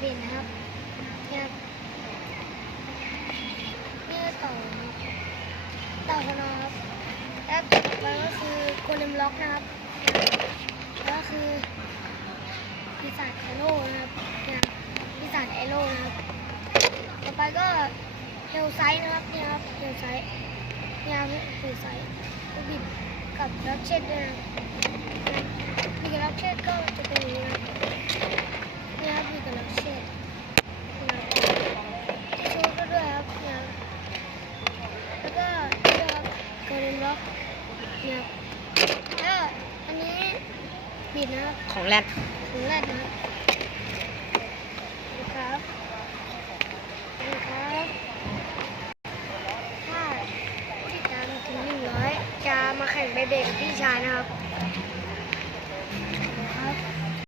เบ็ดนะครับเนี่ยนี่เต่าของเราครับแล้วต่อไปก็คือโกเลมล็อกนะครับแล้วก็คือปีศาจไอโร่นะครับเนี่ยปีศาจไอโร่นะครับต่อไปก็เฮลไซส์นะครับเนี่ยครับเฮลไซส์เนี่ยเฮลไซส์บิดกับล็อกเช็ดด้วยนะบิดกับล็อกเช็ดก็จะเป็นอย่างนี้นะเนี่ยครับบิดกับล็อกเช็ดที่ชูก็ด้วยครับเนี่ยแล้วก็นี่ครับโกเลมล็อกเนี่ยแล้วอันนี้บิดนะครับของแรดนะครับครับถ้าผู้ติดตามถึง100จะมาแข่งเบเบกับพี่ชายนะครับ